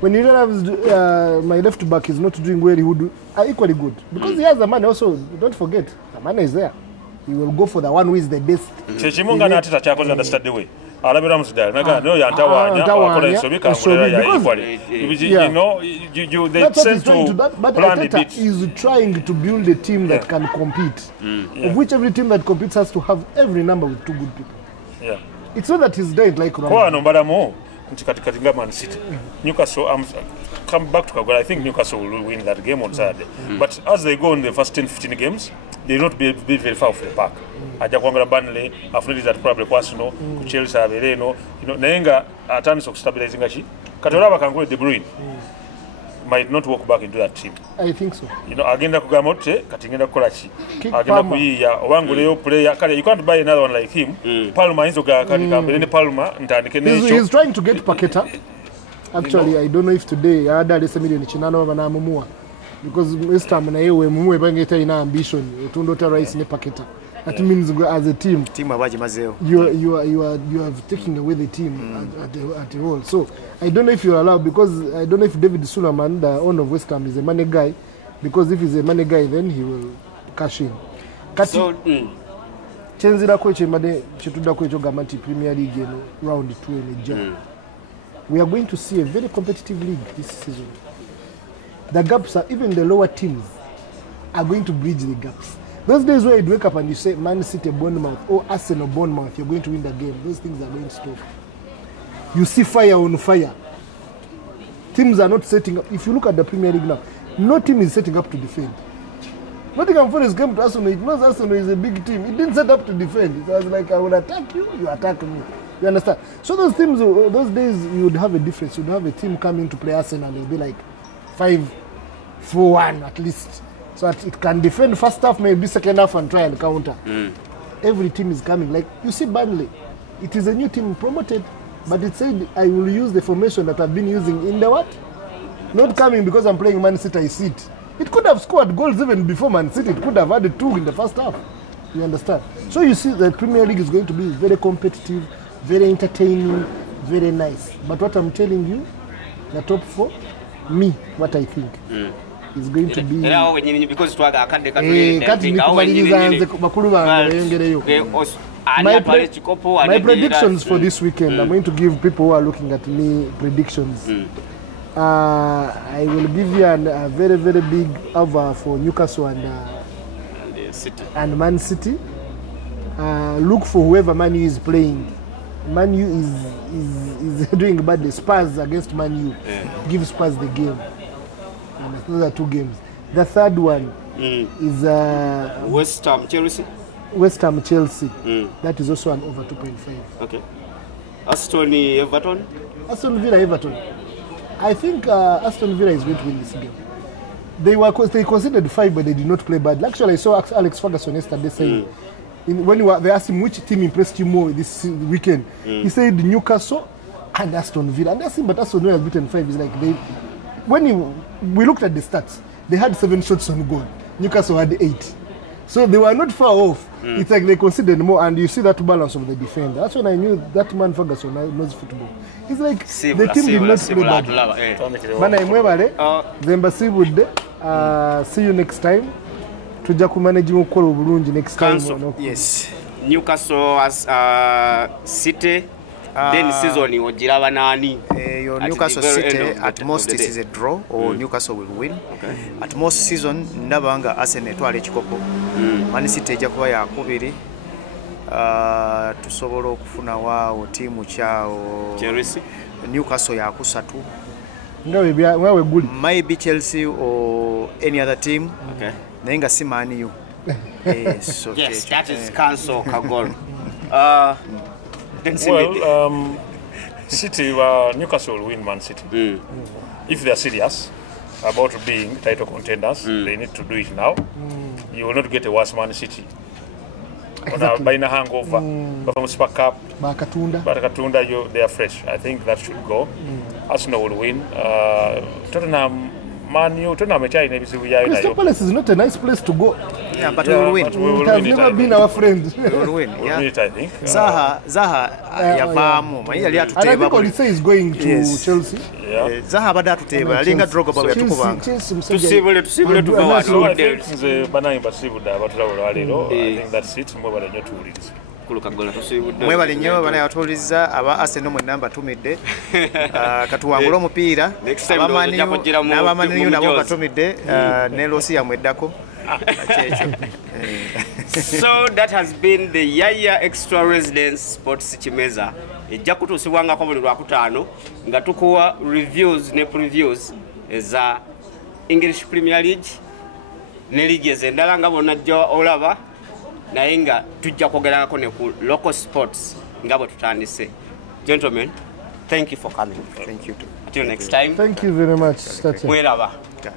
When you realize my left back is not doing well, he would do equally good. Because he has the money also, don't forget, the money is there. He will go for the one who is the best. Chimunga na Tata Chako understand the way. Alabama there. Naga no yantawanya akola sobika ngulera equally. You know, they send to but Arteta is trying to build a team that can compete. Of which every team that competes has to have every number with 2 good people. Yeah. It's not that he's dead like Ronaldo. Kwa nombara mo katika Man City. Newcastle come back to KAGORO. I think Newcastle will win that game on Saturday. But as they go in the first 10-15 games, they will not be very far off the park. Aja kwangala Burnley, after that probably Arsenal, Chelsea abereno, you know, nayenga atandise stabilizing achi. Katolaba kangule De Bruyne might not walk back into that team. I think so. You know, agenda kugamote, katingenda kukola chi. Agenda kuyiya owanguleyo player kale you can't buy another one like him. Palma inzo ga katika mbele Palma ntandike necho. He's trying to get Paqueta. Actually, you know, I don't know if today I had a million chinano bana mumua because this time na yewe mumwe bangeta ina ambition utundota rais ne Paqueta. That means as a team abaji mazeo you are taking away the team at the whole. So I don't know if you're allowed, because I don't know if David Suleiman, the owner of West Ham, is a money guy, because if he's a money guy then he will cash in. So chenzira ko chemade chituda ko gamati Premier League round 2 in Jan. We are going to see a very competitive league this season. The gaps are, even the lower teams are going to bridge the gaps. Those days where you wake up and you say Man City, Bournemouth, or Arsenal, Bournemouth, you're going to win the game. Those things are going to stop. You see fire on fire. Teams are not setting up. If you look at the Premier League now, no team is setting up to defend. Nottingham Forest came to Arsenal. It knows Arsenal is a big team. It didn't set up to defend. It was like, I will attack you, you attack me. You understand? So those teams, those days, you would have a difference. You would have a team coming to play Arsenal. It would be like 5-4-1 at least. So that it can defend first half, maybe second half, and try and counter. Every team is coming. Like, you see Burnley. It is a new team promoted, but it said, I will use the formation that I've been using in the what? Not coming because I'm playing Man City, I sit. It could have scored goals even before Man City. It could have added 2 in the first half. You understand? So you see the Premier League is going to be very competitive, very entertaining, very nice. But what I'm telling you, the top 4, me, what I think. Is going to be because my predictions for this weekend. I'm going to give people who are looking at me predictions. I will give you a very, very big over for Newcastle and Man City. Look for whoever Man U is playing. Man U is doing badly. Spurs against Man U. Give Spurs the game. Those are 2 games. The third one is West Ham Chelsea. West Ham Chelsea. That is also an over 2.5. Okay. Aston Everton. Aston Villa Everton. I think Aston Villa is going to win this game. They considered 5, but they did not play bad. Actually, I saw Alex Ferguson yesterday saying, when they asked him which team impressed you more this weekend, he said Newcastle and Aston Villa. And that's him, but Aston Villa has beaten 5. It's like we looked at the stats, they had 7 shots on goal. Newcastle had 8. So they were not far off. It's like they considered more, and you see that balance of the defender. That's when I knew that man Ferguson knows football. It's like the team did not play bad. Bana imwebale, Zemba Seawood, see you next time. Tujja kumanage okukolo bulungi next time. Yes. Newcastle as City. Then season ojiraba nani? Your Newcastle City at most this is a draw or Newcastle will win. At most season ndabanga Arsenal twale chikopo. Man City ejja kuba ya kubiri. Tusobola okufuna wao timu chao Chelsea. Newcastle ya kusatu. Ngawe good. Maybe Chelsea or any other team. Okay. Nenga si Man U. Yes, that is cancel Kagoro. Well, City, Newcastle will win Man City. If they are serious about being title contenders, they need to do it now. You will not get a worse Man City. Exactly. By a hangover, from Super Cup, Bakatunda, they are fresh. I think that should go. Arsenal will win. Tottenham, Man U, Tottenham, Crystal Palace is not a nice place to go. Yeah, but we will win. It has never been our friend. We will win. We'll win it, I think. Zaha, Yabamu. And I think Olise is going to Chelsea. Yeah. Zaha bada tuteba. Alinga Drogba bwa tukubanga. Tusibule tuva So I think the Banana Sibuda, I think that's it. More than your 2 weeks. Mwebale nnyo bana yatuliza aba Arsenal mu namba tumidde katuwangula omupiira n'abamaniyu nabo batumidde ne Losi yamweddako. So that has been the Yaya Extra Residence Sports Kimeeza. Ejja kutuusibwangako buli Lwakutaano nga tukuwa reviews ne previews eza English Premier League, ne ligeze endala nga bonna jja olaba naye nga tujja kwogerako ne ku local sports nga bwe tutandise. Gentlemen, thank you for coming. Thank you too. Until next time. Thank you very much, Tatya. Mweraba. Yeah.